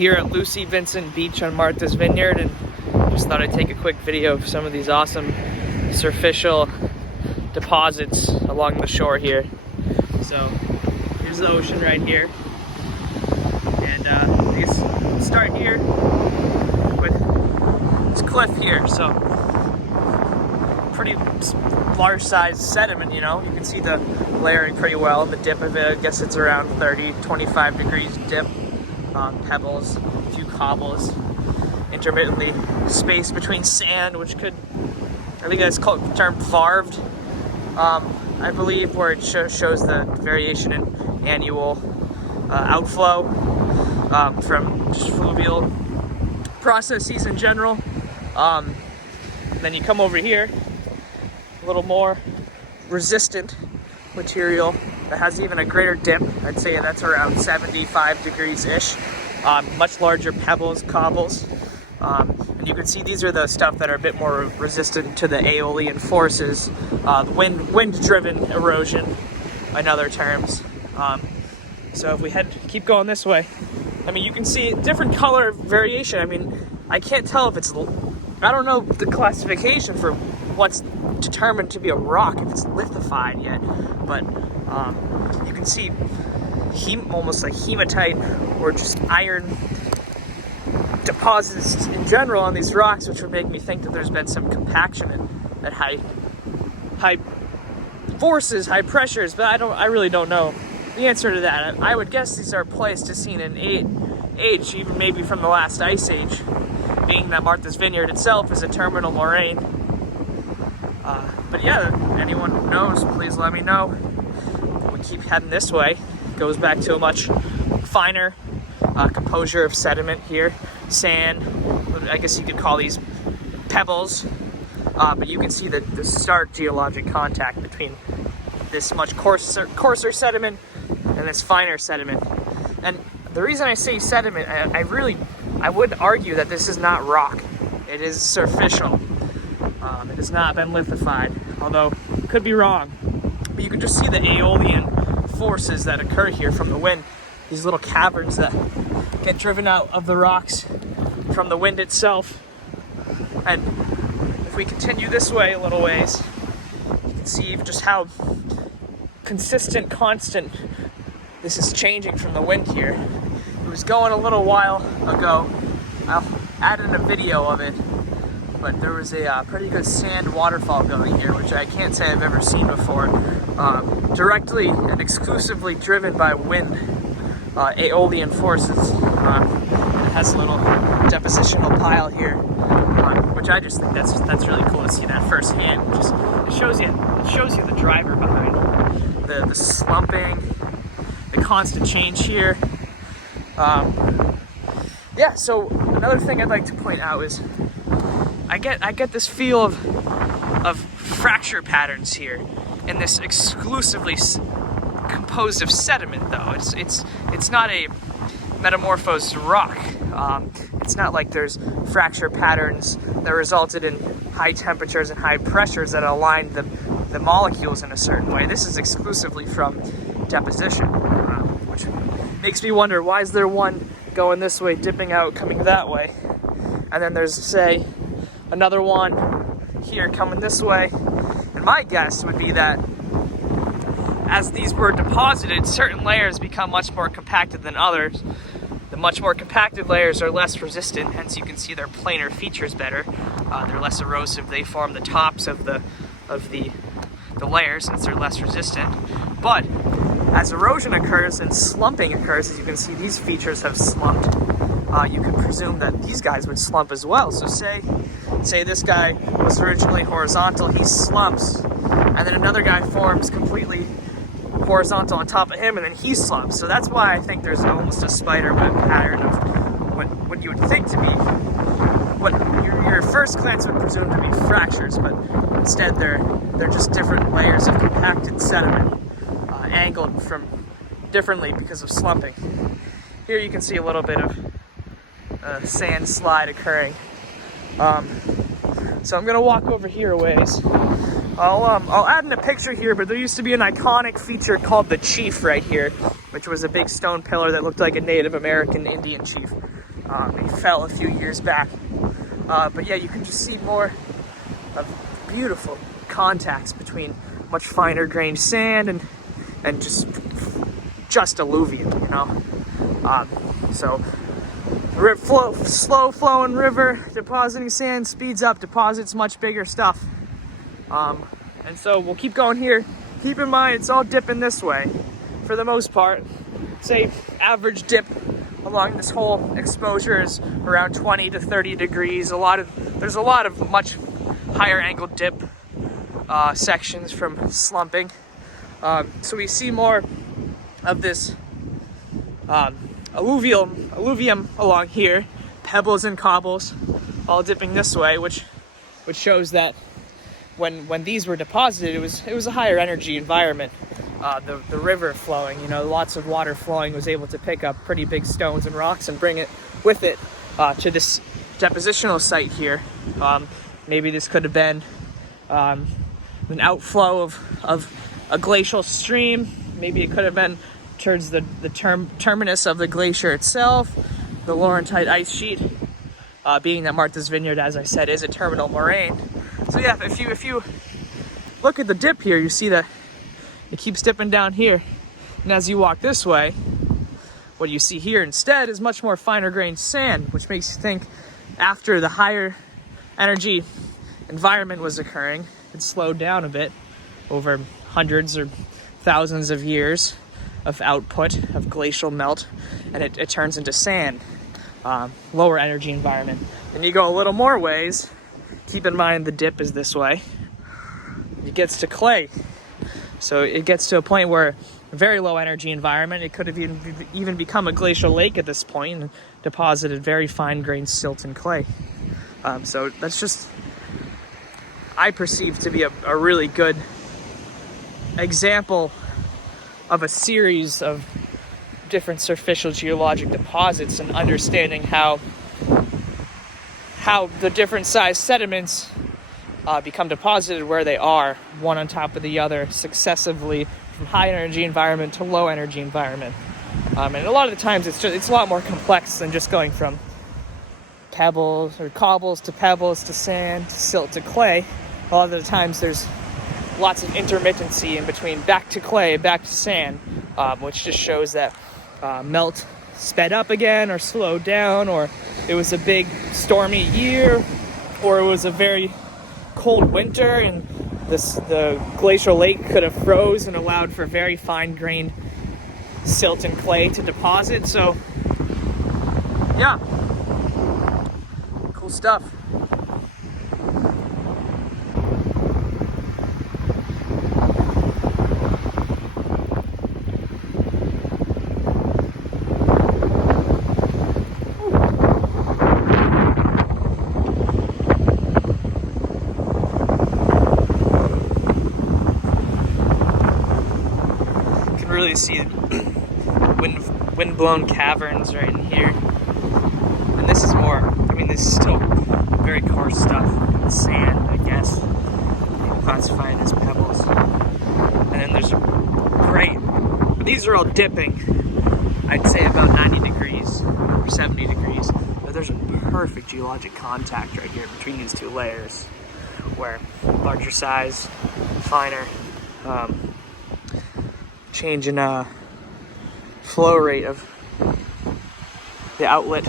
here at Lucy Vincent Beach on Martha's Vineyard, and just thought I'd take a quick video of some of these awesome surficial deposits along the shore here. So here's the ocean right here, and I guess we'll start here with this cliff here. So pretty large size sediment, you know. You can see the layering pretty well. The dip of it, I guess it's around 30-25 degrees dip. Pebbles, a few cobbles, intermittently spaced between sand, which could, I think that's called the term varved, I believe, where it shows the variation in annual outflow from just fluvial processes in general. Then you come over here, a little more resistant material that has even a greater dip. I'd say that's around 75 degrees-ish. Much larger pebbles, cobbles. And you can see these are the stuff that are a bit more resistant to the aeolian forces, the wind-driven erosion, in other terms. So if we keep going this way, I mean, you can see different color variation. I mean, I can't tell if it's, I don't know the classification for what's determined to be a rock, if it's lithified yet, but you can see almost like hematite or just iron deposits in general on these rocks, which would make me think that there's been some compaction at high forces, high pressures, but I really don't know the answer to that. I would guess these are Pleistocene in age, even maybe from the last ice age, being that Martha's Vineyard itself is a terminal moraine. But yeah, anyone who knows, please let me know. We keep heading this way. It goes back to a much finer composure of sediment here. Sand, I guess you could call these pebbles. But you can see the stark geologic contact between this much coarser sediment and this finer sediment. And the reason I say sediment, I would argue that this is not rock. It is surficial. It has not been lithified, although could be wrong. But you can just see the aeolian forces that occur here from the wind. These little caverns that get driven out of the rocks from the wind itself. And if we continue this way a little ways, you can see just how consistent, constant this is changing from the wind here. It was going a little while ago. I'll add in a video of it. But there was a pretty good sand waterfall going here, which I can't say I've ever seen before. Directly and exclusively driven by wind, aeolian forces. It has a little depositional pile here, which I just think that's really cool to see that firsthand. It shows you the driver behind the slumping, the constant change here. Yeah. So another thing I'd like to point out is, I get this feel of fracture patterns here in this exclusively composed of sediment, though. It's not a metamorphosed rock. It's not like there's fracture patterns that resulted in high temperatures and high pressures that aligned the molecules in a certain way. This is exclusively from deposition, which makes me wonder, why is there one going this way, dipping out, coming that way, and then there's, say, another one here coming this way? And my guess would be that as these were deposited, certain layers become much more compacted than others. The much more compacted layers are less resistant, hence you can see their planar features better. They're less erosive. They form the tops of the layers since they're less resistant. But as erosion occurs and slumping occurs, as you can see, these features have slumped. You can presume that these guys would slump as well. So say this guy was originally horizontal, he slumps, and then another guy forms completely horizontal on top of him, and then he slumps. So that's why I think there's almost a spider web pattern of what you would think to be, what your first glance would presume to be fractures, but instead they're just different layers of compacted sediment, angled from differently because of slumping. Here you can see a little bit of sand slide occurring. So I'm gonna walk over here a ways. I'll add in a picture here, but there used to be an iconic feature called the Chief right here, which was a big stone pillar that looked like a Native American Indian chief. They fell a few years back. But yeah, you can just see more of beautiful contacts between much finer grained sand and just alluvium, you know. So slow flowing river depositing sand speeds up, deposits much bigger stuff. And so we'll keep going here. Keep in mind it's all dipping this way for the most part. Say average dip along this whole exposure is around 20 to 30 degrees. There's a lot of much higher angle dip sections from slumping. So we see more of this alluvium along here, pebbles and cobbles, all dipping this way, which shows that when these were deposited, it was a higher energy environment. The river flowing, you know, lots of water flowing, was able to pick up pretty big stones and rocks and bring it with it to this depositional site here. Maybe this could have been an outflow of a glacial stream. Maybe it could have been towards the terminus of the glacier itself, the Laurentide ice sheet, being that Martha's Vineyard, as I said, is a terminal moraine. So yeah, if you look at the dip here, you see that it keeps dipping down here. And as you walk this way, what you see here instead is much more finer grained sand, which makes you think after the higher energy environment was occurring, it slowed down a bit over hundreds or thousands of years of output of glacial melt, and it turns into sand, lower energy environment. Then you go a little more ways, keep in mind the dip is this way, it gets to clay. So it gets to a point where a very low energy environment, it could have even become a glacial lake at this point and deposited very fine grained silt and clay. So that's just, I perceive to be a really good example of a series of different superficial geologic deposits and understanding how the different size sediments become deposited where they are, one on top of the other, successively from high energy environment to low energy environment. And a lot of the times it's a lot more complex than just going from pebbles or cobbles to pebbles to sand to silt to clay. A lot of the times there's lots of intermittency in between, back to clay, back to sand, which just shows that melt sped up again or slowed down, or it was a big stormy year, or it was a very cold winter and the glacial lake could have froze and allowed for very fine grained silt and clay to deposit. So yeah, cool stuff. Really see wind-blown caverns right in here, and this is more, I mean, this is still very coarse stuff, sand, I guess, classified as pebbles. And then there's great, but these are all dipping, I'd say about 90 degrees or 70 degrees, but there's a perfect geologic contact right here between these two layers, where larger size, finer, change in flow rate of the outlet